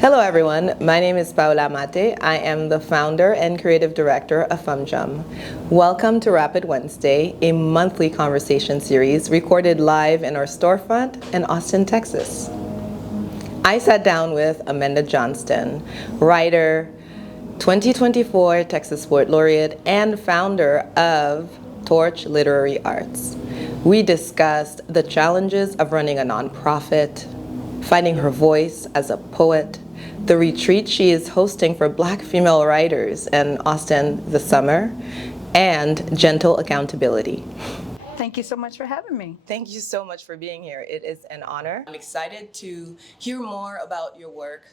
Hello everyone, my name is Paola Mathe. I am the founder and creative director of Fanm Djanm. Welcome to Rapid Wednesday, a monthly conversation series recorded live in our storefront in Austin, Texas. I sat down with Amanda Johnston, writer, 2024 Texas Poet Laureate, and founder of Torch Literary Arts. We discussed the challenges of running a nonprofit, finding her voice as a poet, the retreat she is hosting for Black female writers in Austin this summer, and gentle accountability. Thank you so much for having me. Thank you so much for being here. It is an honor. I'm excited to hear more about your work.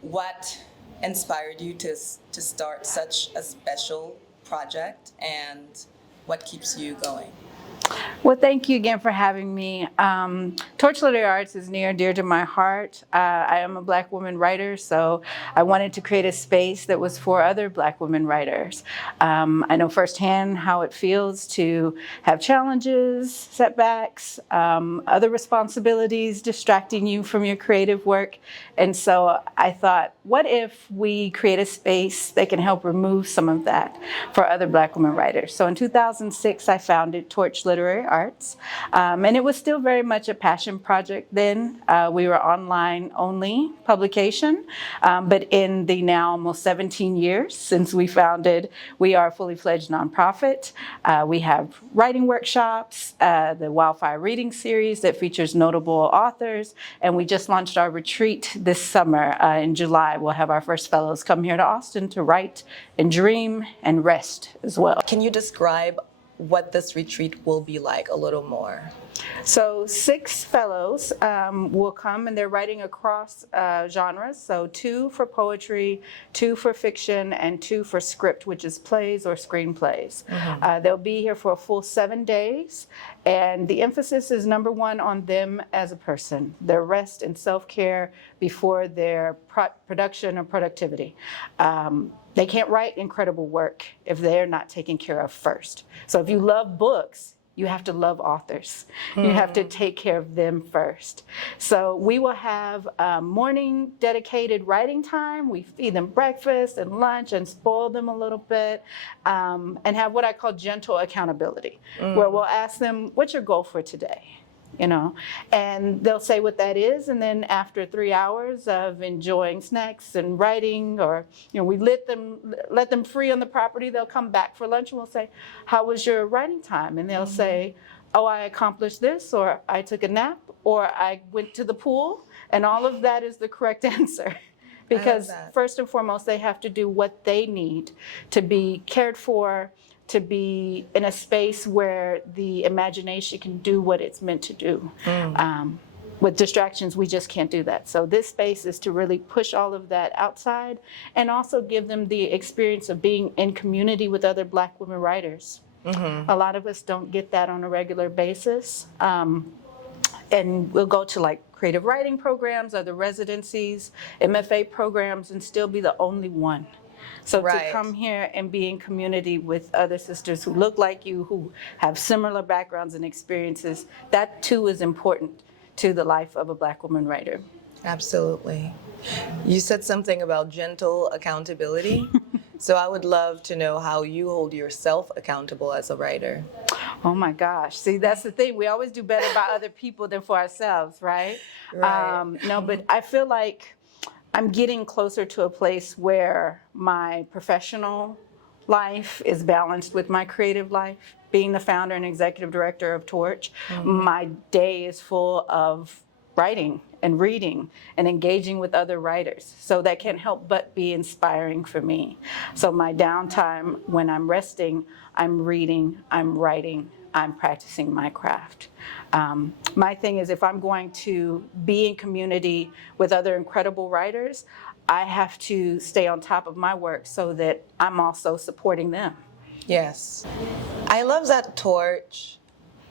What inspired you to start such a special project, and what keeps you going? Well, thank you again for having me. Torch Literary Arts is near and dear to my heart. I am a Black woman writer, so I wanted to create a space that was for other Black women writers. I know firsthand how it feels to have challenges, setbacks, other responsibilities distracting you from your creative work. And so I thought, what if we create a space that can help remove some of that for other Black women writers? So in 2006, I founded Torch Literary Arts, and it was still very much a passion project then. We were online only publication, but in the now almost 17 years since we founded, we are a fully fledged nonprofit. We have writing workshops, the Wildfire Reading Series that features notable authors, and we just launched our retreat this summer. In July, we'll have our first fellows come here to Austin to write and dream and rest as well. Can you describe what this retreat will be like a little more? So 6 fellows will come, and they're writing across genres. So 2 for poetry, 2 for fiction, and 2 for script, which is plays or screenplays. Mm-hmm. They'll be here for a full 7 days, and the emphasis is number 1 on them as a person, their rest and self-care before their production or productivity. They can't write incredible work if they're not taken care of first. So if you love books, you have to love authors. You have to take care of them first. So we will have morning dedicated writing time. We feed them breakfast and lunch and spoil them a little bit, and have what I call gentle accountability, where we'll ask them, what's your goal for today? And they'll say what that is, and then after 3 hours of enjoying snacks and writing, or we let them free on the property, they'll come back for lunch and we'll say, how was your writing time? And they'll say, oh, I accomplished this, or I took a nap, or I went to the pool, and all of that is the correct answer. Because first and foremost, they have to do what they need to be cared for, to be in a space where the imagination can do what it's meant to do. With distractions, we just can't do that. So this space is to really push all of that outside, and also give them the experience of being in community with other Black women writers. A lot of us don't get that on a regular basis. And we'll go to like creative writing programs, other residencies, MFA programs, and still be the only one. So to come here and be in community with other sisters who look like you, who have similar backgrounds and experiences, that too is important to the life of a Black woman writer. Absolutely. You said something about gentle accountability. So I would love to know how you hold yourself accountable as a writer. Oh my gosh. See, that's the thing. We always do better by other people than for ourselves, right? No, but I feel like I'm getting closer to a place where my professional life is balanced with my creative life. Being the founder and executive director of Torch, my day is full of writing and reading and engaging with other writers. So that can't help but be inspiring for me. So my downtime, when I'm resting, I'm reading, I'm writing, I'm practicing my craft. My thing is, if I'm going to be in community with other incredible writers, I have to stay on top of my work so that I'm also supporting them. Yes. I love that Torch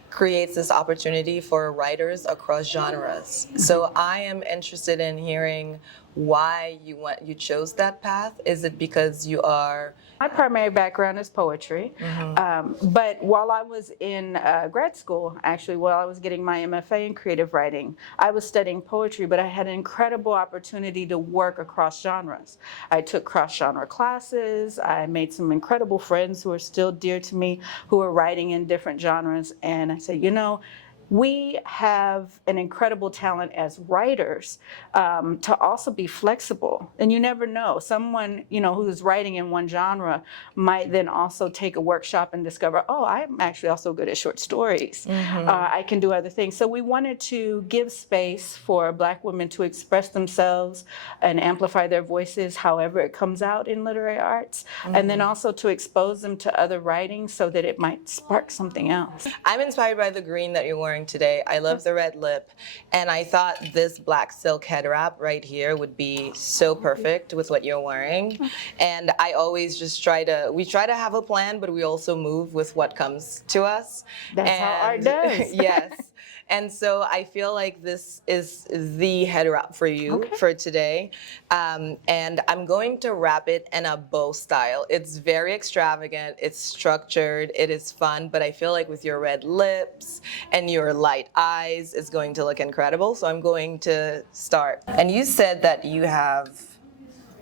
creates this opportunity for writers across genres. So I am interested in hearing why you chose that path? Is it because you are... My primary background is poetry, but while I was in grad school, actually, while I was getting my MFA in creative writing, I was studying poetry, but I had an incredible opportunity to work across genres. I took cross-genre classes, I made some incredible friends who are still dear to me, who are writing in different genres, and I said, you know, we have an incredible talent as writers to also be flexible. And you never know. Someone, you know, who's writing in one genre might then also take a workshop and discover, oh, I'm actually also good at short stories. I can do other things. So we wanted to give space for Black women to express themselves and amplify their voices however it comes out in literary arts. And then also to expose them to other writing so that it might spark something else. I'm inspired by the green that you're wearing today. I love the red lip, and I thought this black silk head wrap right here would be so perfect with what you're wearing. And I always just we try to have a plan, but we also move with what comes to us. That's how art does. Yes. And so I feel like this is the head wrap for you for today. And I'm going to wrap it in a bow style. It's very extravagant, it's structured, it is fun, but I feel like with your red lips and your light eyes, it's going to look incredible. So I'm going to start. And you said that you have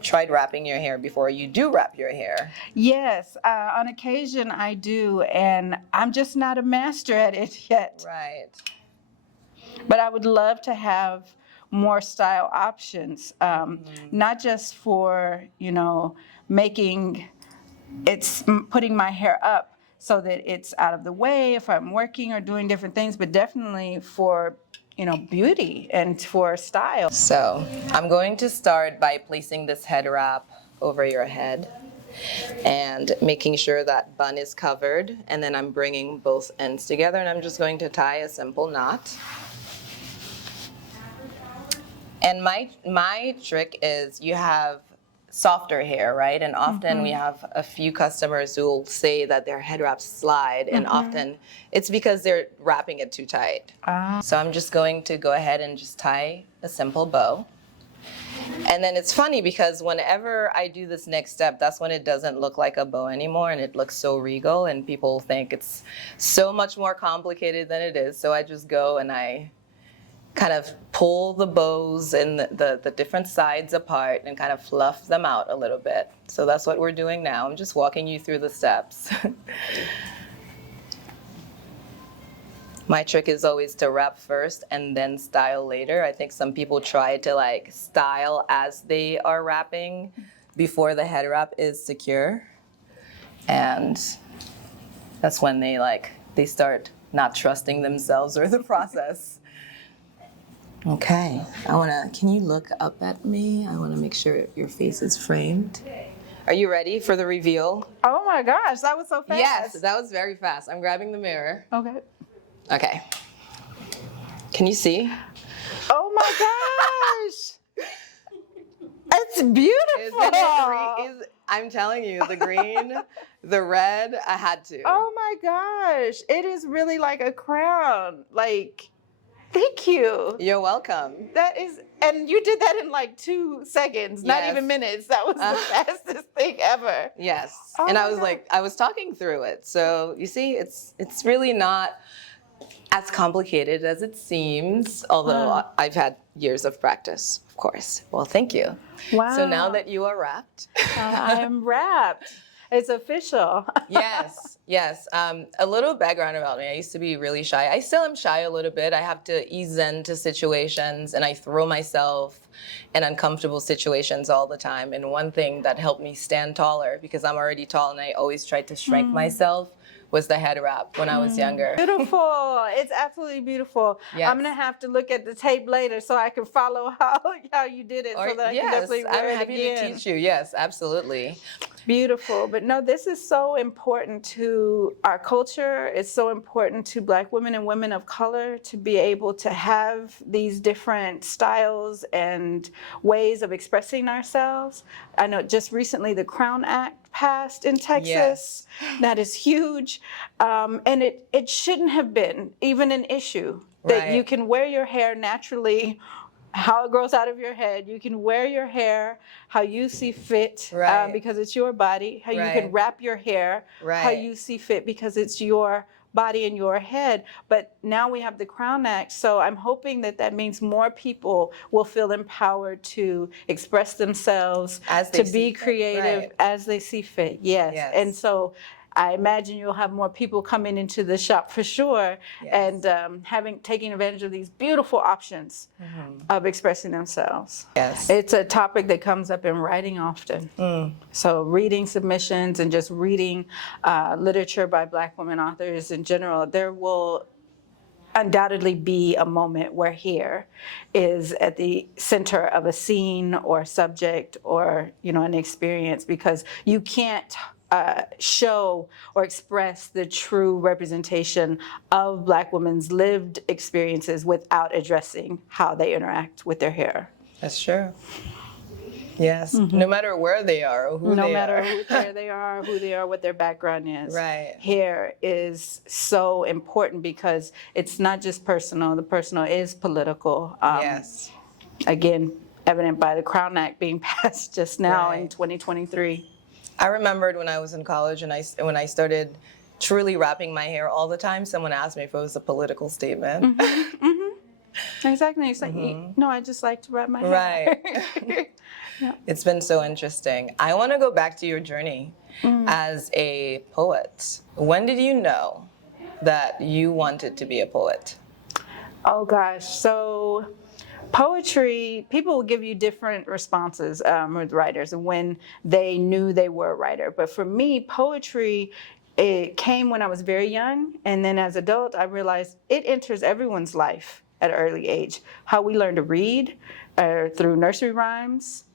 tried wrapping your hair before. You do wrap your hair. Yes, on occasion I do, and I'm just not a master at it yet. Right. But I would love to have more style options, not just for, you know, putting my hair up so that it's out of the way if I'm working or doing different things, but definitely for, you know, beauty and for style. So I'm going to start by placing this head wrap over your head and making sure that bun is covered, and then I'm bringing both ends together, and I'm just going to tie a simple knot. And my trick is, you have softer hair, right? And often we have a few customers who will say that their head wraps slide, and often it's because they're wrapping it too tight. So I'm just going to go ahead and just tie a simple bow. And then it's funny because whenever I do this next step, that's when it doesn't look like a bow anymore, and it looks so regal, and people think it's so much more complicated than it is. So I just go and I kind of pull the bows and the different sides apart and kind of fluff them out a little bit. So that's what we're doing now. I'm just walking you through the steps. My trick is always to wrap first and then style later. I think some people try to like style as they are wrapping before the head wrap is secure. And that's when they start not trusting themselves or the process. Okay, can you look up at me? I wanna make sure your face is framed. Are you ready for the reveal? Oh my gosh, that was so fast. Yes, that was very fast. I'm grabbing the mirror. Okay. Okay. Can you see? Oh my gosh! It's beautiful! Isn't it green? I'm telling you, the green, the red, I had to. Oh my gosh, it is really like a crown. Like, thank you. You're welcome. That is, and you did that in like 2 seconds, not Yes. even minutes. That was the fastest thing ever. Yes. Oh And I my was God. I was talking through it. So you see, it's really not as complicated as it seems, although I've had years of practice, of course. Well, thank you. Wow. So now that you are wrapped. I'm wrapped. It's official. Yes. A little background about me. I used to be really shy. I still am shy a little bit. I have to ease into situations, and I throw myself in uncomfortable situations all the time. And one thing that helped me stand taller, because I'm already tall and I always tried to shrink myself, was the head wrap when I was younger. Beautiful. It's absolutely beautiful. Yes. I'm going to have to look at the tape later so I can follow how you did it. So that I can definitely wear I'm it happy again. to teach you. Yes, absolutely. Beautiful. But no, this is so important to our culture. It's so important to Black women and women of color to be able to have these different styles and ways of expressing ourselves. I know just recently the Crown Act passed in Texas. Yes. That is huge. And it shouldn't have been even an issue that Right. you can wear your hair naturally how it grows out of your head. You can wear your hair how you see fit, Right. because it's your body. How you Right. can wrap your hair how Right. you see fit, because it's your body and your head. But now we have the Crown Act, so I'm hoping that that means more people will feel empowered to express themselves, As they to see be fit, creative right. as they see fit. Yes. Yes. And so I imagine you'll have more people coming into the shop for sure, Yes. and taking advantage of these beautiful options of expressing themselves. Yes. It's a topic that comes up in writing often. So reading submissions and just reading literature by Black women authors in general, there will undoubtedly be a moment where hair is at the center of a scene or subject or, an experience, because you can't show or express the true representation of Black women's lived experiences without addressing how they interact with their hair. That's true. Yes. No matter where they are or who No they matter are. where they are, who they are, what their background is. Right. Hair is so important because it's not just personal. The personal is political. Yes. Again, evident by the Crown Act being passed just now in Right. 2023. I remembered when I was in college and when I started truly wrapping my hair all the time, someone asked me if it was a political statement. Exactly. It's like, no, I just like to wrap my hair. Right. It's been so interesting. I want to go back to your journey as a poet. When did you know that you wanted to be a poet? Oh, gosh. So poetry, people will give you different responses with writers when they knew they were a writer. But for me, poetry, it came when I was very young. And then as an adult, I realized it enters everyone's life at an early age. How we learn to read through nursery rhymes,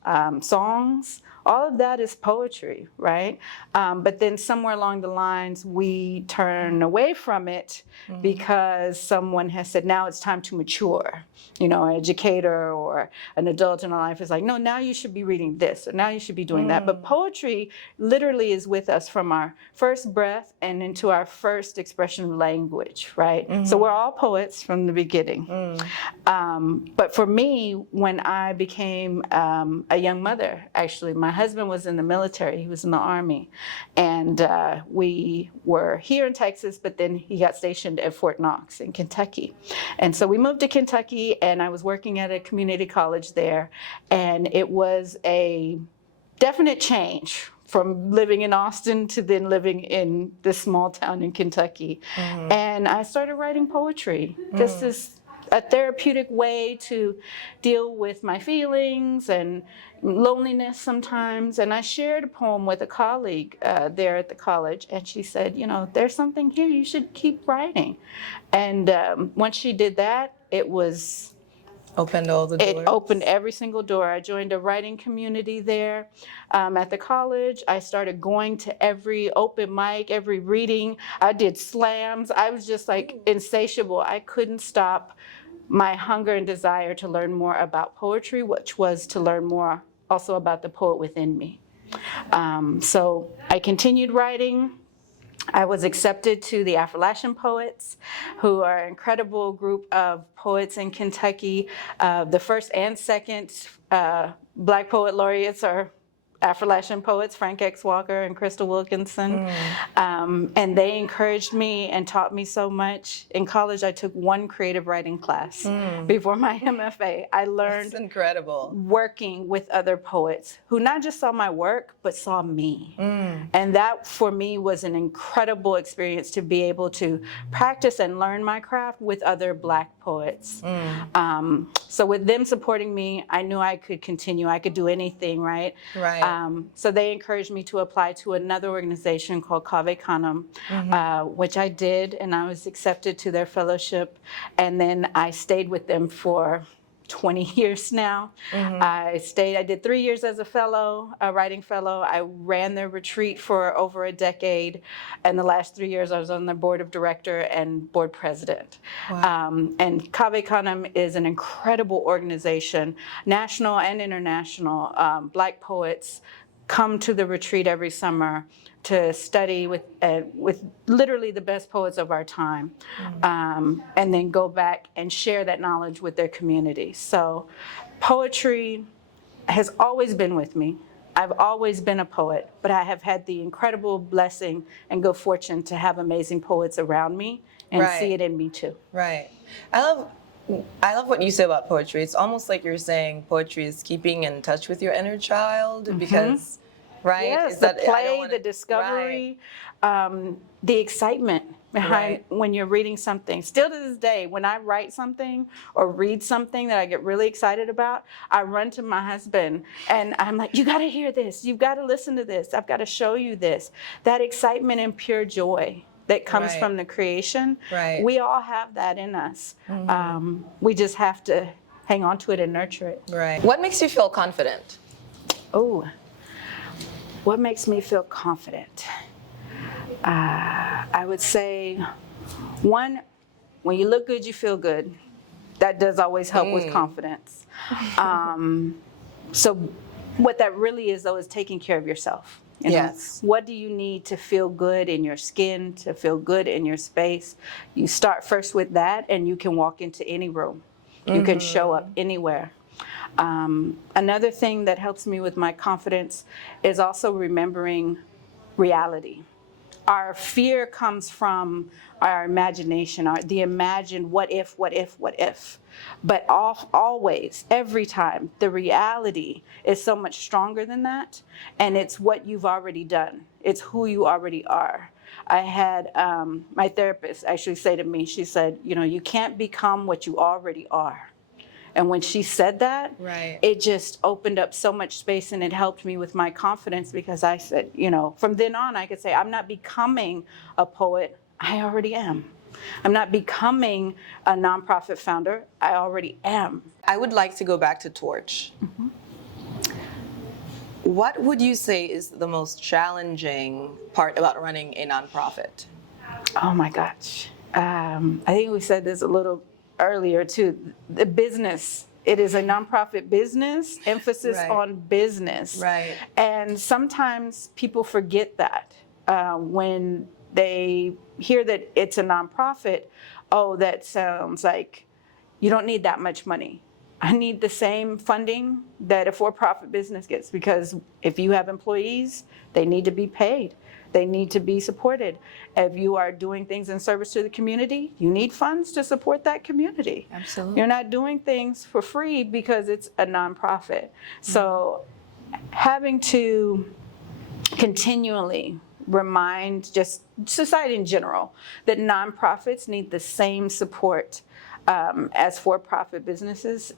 songs, all of that is poetry, right? But then somewhere along the lines, we turn away from it because someone has said, now it's time to mature. An educator or an adult in our life is like, no, now you should be reading this, or now you should be doing that. But poetry literally is with us from our first breath and into our first expression of language, right? So we're all poets from the beginning. But for me, when I became a young mother, actually, my husband was in the military. He was in the Army. And we were here in Texas, but then he got stationed at Fort Knox in Kentucky. And so we moved to Kentucky, and I was working at a community college there. And it was a definite change from living in Austin to then living in this small town in Kentucky. And I started writing poetry. This is a therapeutic way to deal with my feelings and loneliness sometimes. And I shared a poem with a colleague there at the college, and she said, there's something here, you should keep writing. And once she did that, it Opened all the doors. It opened every single door. I joined a writing community there at the college. I started going to every open mic, every reading. I did slams. I was just like insatiable. I couldn't stop my hunger and desire to learn more about poetry, which was to learn more also about the poet within me. So I continued writing. I was accepted to the Appalachian Poets, who are an incredible group of poets in Kentucky. The first and second Black Poet Laureates are Appalachian poets, Frank X. Walker and Crystal Wilkinson. And they encouraged me and taught me so much. In college, I took one creative writing class before my MFA. I learned That's incredible. working with other poets who not just saw my work, but saw me. And that, for me, was an incredible experience to be able to practice and learn my craft with other Black poets. So with them supporting me, I knew I could continue. I could do anything, right? Right. So they encouraged me to apply to another organization called Fanm, which I did, and I was accepted to their fellowship. And then I stayed with them for 20 years now. I did 3 years as a fellow, a writing fellow. I ran their retreat for over a decade. And the last 3 years, I was on the board of director and board president. And Fanm is an incredible organization, national and international, Black poets come to the retreat every summer to study with literally the best poets of our time, and then go back and share that knowledge with their community. So poetry has always been with me. I've always been a poet, but I have had the incredible blessing and good fortune to have amazing poets around me and see it in me too. Right. I love what you say about poetry. It's almost like you're saying poetry is keeping in touch with your inner child because, right? Yes, Is the play, the discovery, the excitement behind when you're reading something. Still to this day, when I write something or read something that I get really excited about, I run to my husband and I'm like, you got to hear this. You've got to listen to this. I've got to show you this. That excitement and pure joy that comes from the creation. We all have that in us. We just have to hang on to it and nurture it. Right. What makes you feel confident? Oh, what makes me feel confident? I would say, one, when you look good, you feel good. That does always help with confidence. So what that really is, though, is taking care of yourself. You know, what do you need to feel good in your skin, to feel good in your space? You start first with that, and you can walk into any room. You can show up anywhere. Another thing that helps me with my confidence is also remembering reality. Our fear comes from our imagination, the imagined what if. But always, every time, the reality is so much stronger than that, and it's what you've already done. It's who you already are. I had my therapist actually say to me, she said, you know, you can't become what you already are. And when she said that, it just opened up so much space, and it helped me with my confidence, because I said, you know, from then on, I could say, I'm not becoming a poet, I already am. I'm not becoming a nonprofit founder, I already am. I would like to go back to Torch. What would you say is the most challenging part about running a nonprofit? Oh my gosh. I think we said this a little earlier too. The business. It is a nonprofit business, emphasis on business. And sometimes people forget that when they hear that it's a nonprofit. Oh, that sounds like you don't need that much money. I need the same funding that a for-profit business gets, because if you have employees, they need to be paid. They need to be supported. If you are doing things in service to the community, you need funds to support that community. Absolutely. You're not doing things for free because it's a nonprofit. So having to continually remind just society in general that nonprofits need the same support as for-profit businesses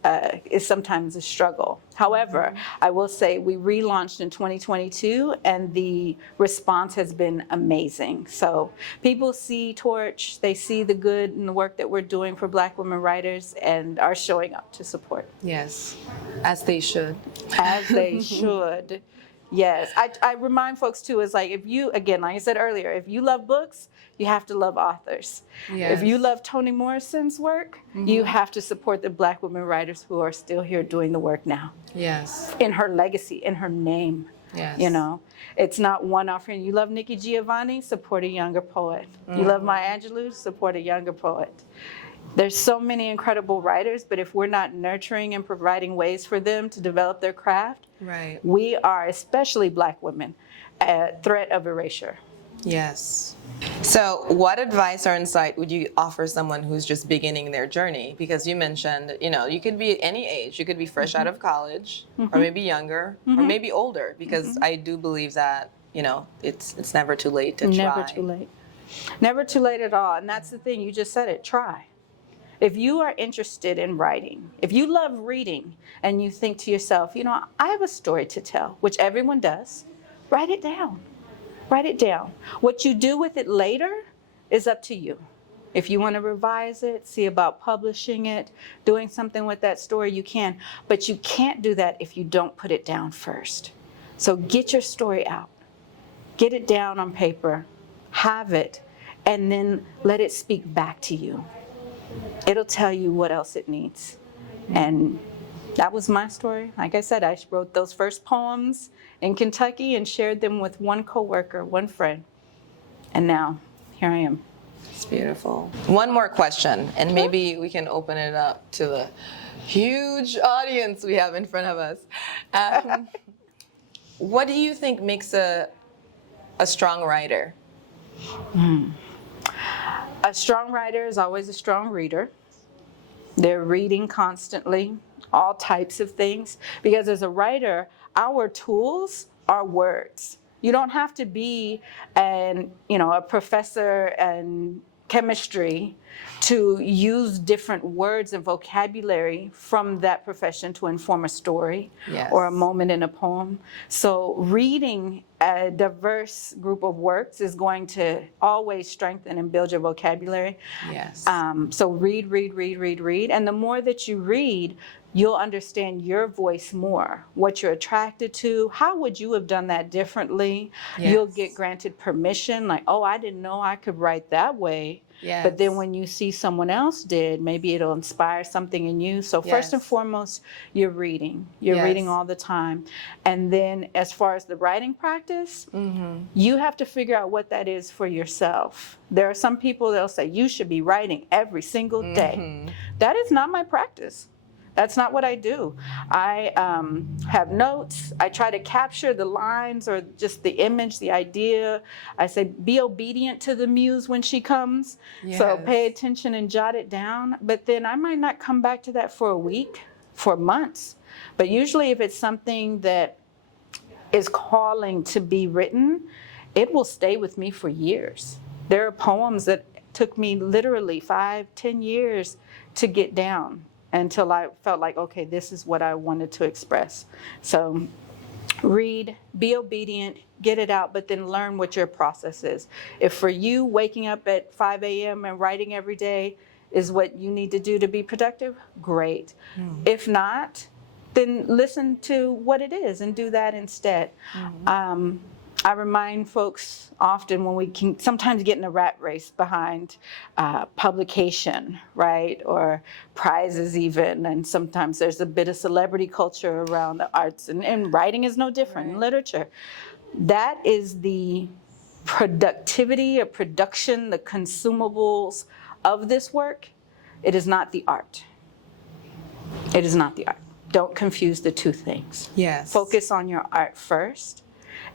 is sometimes a struggle. However, I will say we relaunched in 2022, and the response has been amazing. So people see Torch, they see the good and the work that we're doing for Black women writers, and are showing up to support. Yes, as they should. As they should. Yes, I remind folks too, is like, if you, again, like I said earlier, if you love books, you have to love authors. If you love Toni Morrison's work, you have to support the Black women writers who are still here doing the work now. In her legacy, in her name. You know, it's not one offering. You love Nikki Giovanni, support a younger poet. You love Maya Angelou, support a younger poet. There's so many incredible writers, but if we're not nurturing and providing ways for them to develop their craft, we are, especially Black women, at threat of erasure. Yes. So what advice or insight would you offer someone who's just beginning their journey? Because you mentioned, you know, you could be any age. You could be fresh out of college, or maybe younger, or maybe older, because I do believe that, you know, it's never too late to try. Never too late. Never too late at all. And that's the thing, you just said it, try. If you are interested in writing, if you love reading, and you think to yourself, you know, I have a story to tell, which everyone does, write it down. Write it down. What you do with it later is up to you. If you want to revise it, see about publishing it, doing something with that story, you can. But you can't do that if you don't put it down first. So get your story out. Get it down on paper. Have it. And then let it speak back to you. It'll tell you what else it needs. And that was my story. Like I said, I wrote those first poems in Kentucky and shared them with one coworker, one friend. And now, here I am. It's beautiful. One more question, and maybe we can open it up to the huge audience we have in front of us. What do you think makes a strong writer? A strong writer is always a strong reader. They're reading constantly, all types of things. Because as a writer, our tools are words. You don't have to be a professor in chemistry to use different words and vocabulary from that profession to inform a story or a moment in a poem. So reading a diverse group of works is going to always strengthen and build your vocabulary. Yes. So read. And the more that you read, you'll understand your voice more, what you're attracted to. How would you have done that differently? Yes. You'll get granted permission, like, oh, I didn't know I could write that way. Yes. But then when you see someone else did, maybe it'll inspire something in you. So first and foremost, you're reading. You're reading all the time. And then as far as the writing practice, you have to figure out what that is for yourself. There are some people that'll say, you should be writing every single day. That is not my practice. That's not what I do. I have notes. I try to capture the lines or just the image, the idea. I say, be obedient to the muse when she comes. Yes. So pay attention and jot it down. But then I might not come back to that for a week, for months. But usually if it's something that is calling to be written, it will stay with me for years. There are poems that took me literally 5-10 years to get down, until I felt like, okay, this is what I wanted to express. So read, be obedient, get it out, but then learn what your process is. If for you, waking up at 5 a.m. and writing every day is what you need to do to be productive, great. If not, then listen to what it is and do that instead. I remind folks often when we can sometimes get in a rat race behind publication, right, or prizes even, and sometimes there's a bit of celebrity culture around the arts, and writing is no different, in literature. That is the productivity or production, the consumables of this work. It is not the art. It is not the art. Don't confuse the two things. Yes. Focus on your art first.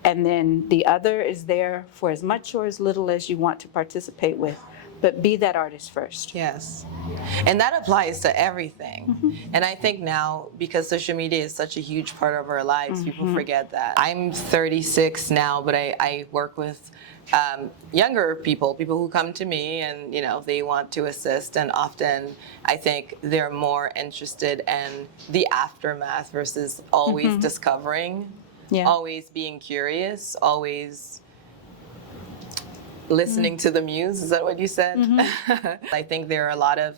And then the other is there for as much or as little as you want to participate with. But be that artist first. Yes. And that applies to everything. And I think now, because social media is such a huge part of our lives, people forget that. I'm 36 now, but I work with younger people who come to me and, they want to assist. And often I think they're more interested in the aftermath versus always discovering. Yeah. Always being curious, always listening to the muse. Is that what you said? I think there are a lot of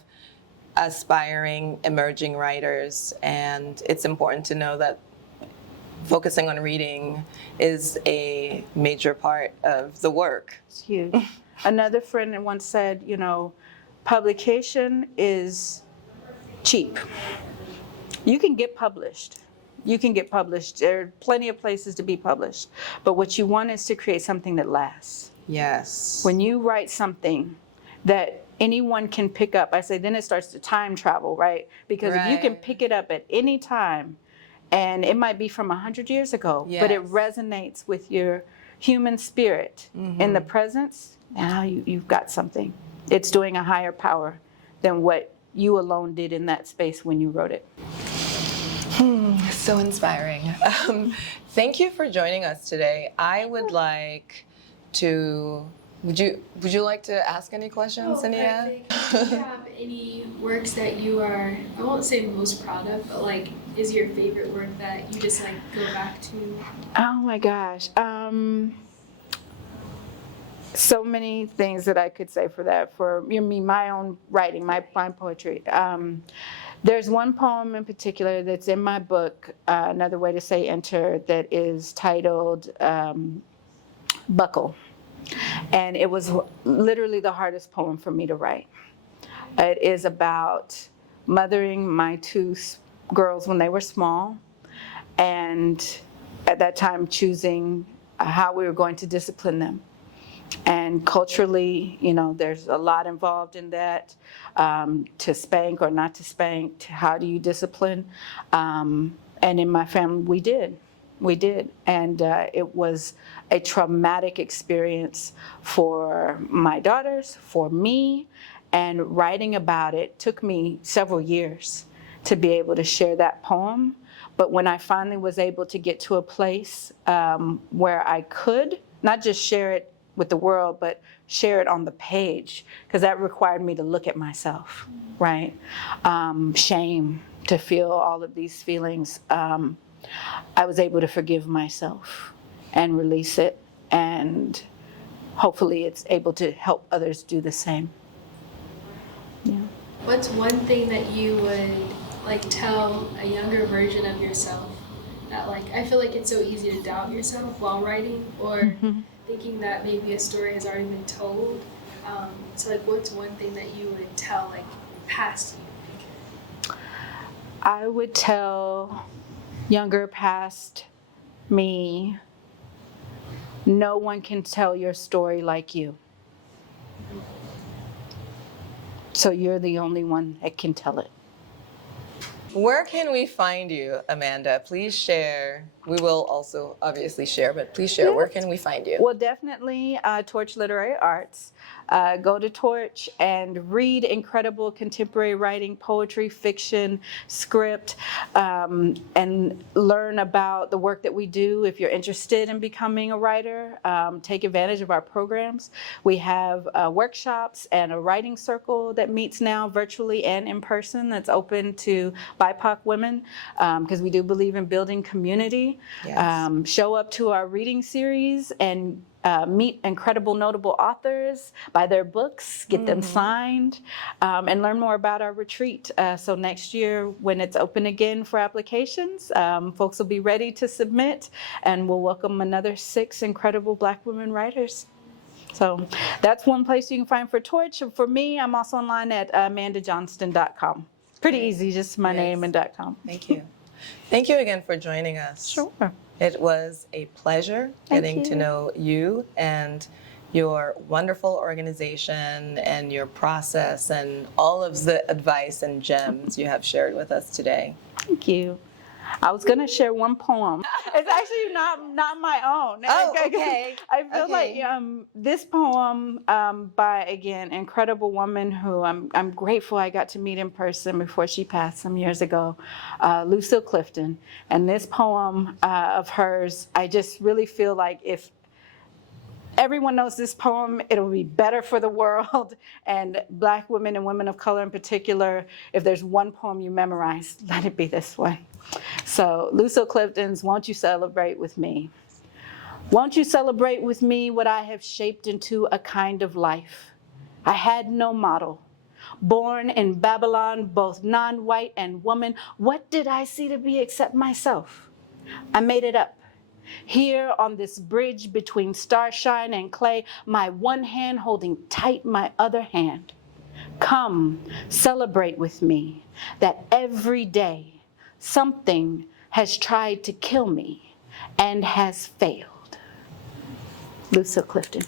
aspiring, emerging writers, and it's important to know that focusing on reading is a major part of the work. It's huge. Another friend once said, publication is cheap. You can get published. There are plenty of places to be published. But what you want is to create something that lasts. Yes. When you write something that anyone can pick up, I say then it starts to time travel, right? Because if you can pick it up at any time, and it might be from 100 years ago, but it resonates with your human spirit in the presence, now you've got something. It's doing a higher power than what you alone did in that space when you wrote it. So inspiring. Thank you for joining us today. I would like to. Would you like to ask any questions, Ania? Do you have any works that you are, I won't say most proud of, but is your favorite work that you just go back to? Oh my gosh. So many things that I could say for that. For my own writing, my poetry. There's one poem in particular that's in my book, Another Way to Say Enter, that is titled Buckle. And it was literally the hardest poem for me to write. It is about mothering my two girls when they were small, and at that time choosing how we were going to discipline them. And culturally, there's a lot involved in that, to spank or not to spank, to how do you discipline. And in my family, we did. And it was a traumatic experience for my daughters, for me, and writing about it took me several years to be able to share that poem. But when I finally was able to get to a place where I could not just share it with the world, but share it on the page, because that required me to look at myself, right? Shame, to feel all of these feelings. I was able to forgive myself and release it, and hopefully it's able to help others do the same. Yeah. What's one thing that you would tell a younger version of yourself that I feel like it's so easy to doubt yourself while writing, or thinking that maybe a story has already been told. So what's one thing that you would tell past you? I would tell younger past me, no one can tell your story like you. So you're the only one that can tell it. Where can we find you, Amanda? Please share. We will also obviously share, but please share. Yeah. Where can we find you? Well, definitely Torch Literary Arts. Go to Torch and read incredible contemporary writing, poetry, fiction, script, and learn about the work that we do. If you're interested in becoming a writer, take advantage of our programs. We have workshops and a writing circle that meets now virtually and in person, that's open to BIPOC women, because we do believe in building community. Yes. Show up to our reading series and meet incredible, notable authors, buy their books, get them signed, and learn more about our retreat. So next year, when it's open again for applications, folks will be ready to submit, and we'll welcome another 6 incredible Black women writers. So that's one place you can find for Torch. For me, I'm also online at amandajohnston.com. Pretty easy, just my name and .com. Thank you. Thank you again for joining us. Sure. It was a pleasure getting to know you and your wonderful organization and your process and all of the advice and gems you have shared with us today. Thank you. I was going to share one poem. It's actually not my own. Oh, okay. I feel like this poem by, again, incredible woman who I'm grateful I got to meet in person before she passed some years ago, Lucille Clifton. And this poem of hers, I just really feel like if everyone knows this poem, it'll be better for the world, and Black women and women of color in particular. If there's one poem you memorize, let it be this one. So Lucille Clifton's Won't You Celebrate With Me? Won't you celebrate with me what I have shaped into a kind of life? I had no model. Born in Babylon, both non-white and woman, what did I see to be except myself? I made it up. Here on this bridge between starshine and clay, my one hand holding tight my other hand. Come, celebrate with me that every day something has tried to kill me and has failed. Lucille Clifton.